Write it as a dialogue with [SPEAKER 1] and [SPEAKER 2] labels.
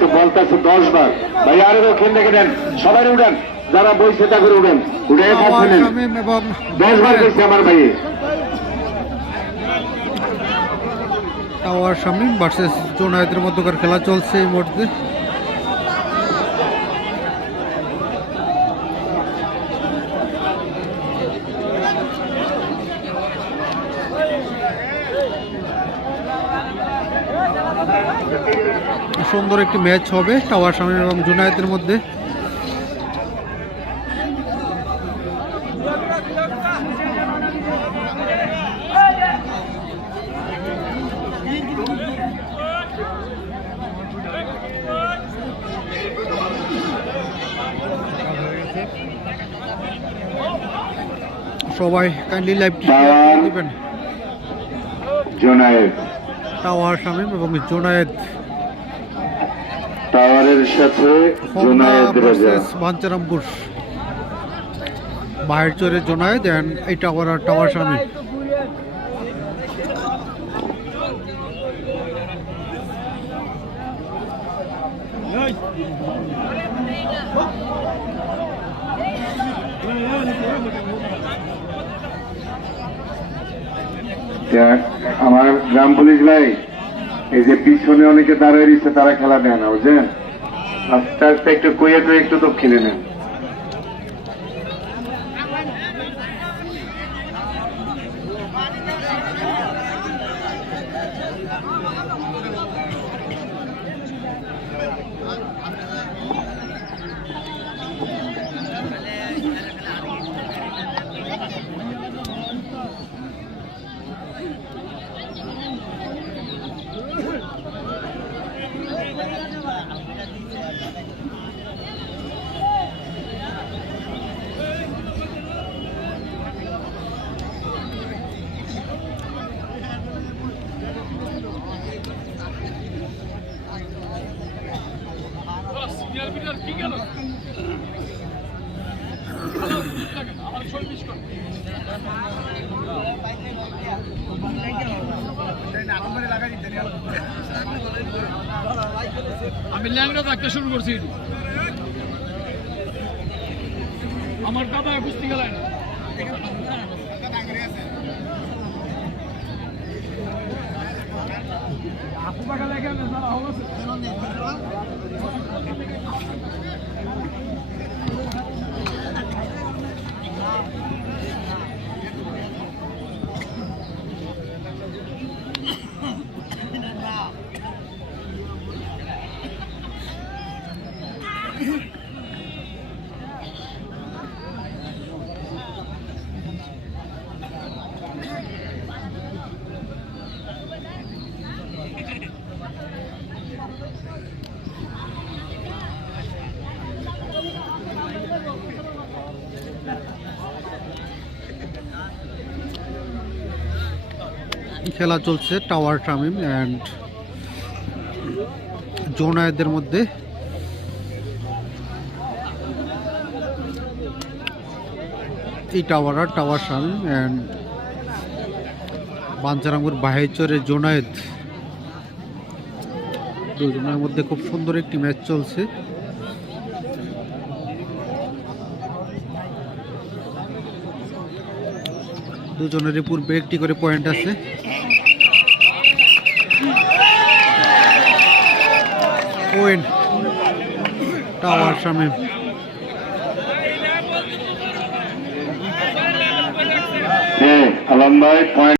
[SPEAKER 1] তো বলতেছে দশ বার। ভাই আরে ওখান থেকে নেন। সবাই উঠেন। যারা বই সেটা করে উঠেন। উঠে কাছে নেন।
[SPEAKER 2] এবং
[SPEAKER 1] দশ বার গেছে আমার ভাই।
[SPEAKER 2] টাওয়ার শামীম ভার্সেস জোনায়েতের মধ্যকার খেলা চলছে এই মুহূর্তে। সুন্দর একটি ম্যাচ হবে টাওয়ার শামীম এবং জুনায়েতের মধ্যে। সবাই কাইন্ডলি লাইভটি শেয়ার করে দিবেন।
[SPEAKER 1] জোনায়েদ।
[SPEAKER 2] টাওয়ার শামীম এবং জোনায়েত
[SPEAKER 1] টাওয়ারের সাথে জোনায়েদ রাজা।
[SPEAKER 2] বাঞ্চারামপুর বাহির চরে জোনায়েদ অ্যান্ড এই টাওয়ার আর টাওয়ার
[SPEAKER 1] দেখ, আমার গ্রাম পুলিশ ভাই এই যে পিছনে অনেকে দাঁড়ায় দিচ্ছে তারা খেলা দেয় না বুঝছেন আস্তে আস্তে একটু কুয়ে একটু তো খেলে নেন।
[SPEAKER 3] আমি ল্যাংড়া থাকতে শুরু করছি। আমার দাদা কুস্তি খেলায়
[SPEAKER 2] খেলা চলছে টাওয়ার শামীম অ্যান্ড জোনায়েদের মধ্যে। এই আর টাওয়ার শামীম অ্যান্ড বাঞ্চারামপুর বাহিচরের জোনায়েদ। দুজনের মধ্যে খুব সুন্দর একটি ম্যাচ চলছে। দুজনেরই পূর্বে একটি করে পয়েন্ট আছে। পয়েন্ট টাওয়ার শামীম
[SPEAKER 1] আলম ভাই পয়েন্ট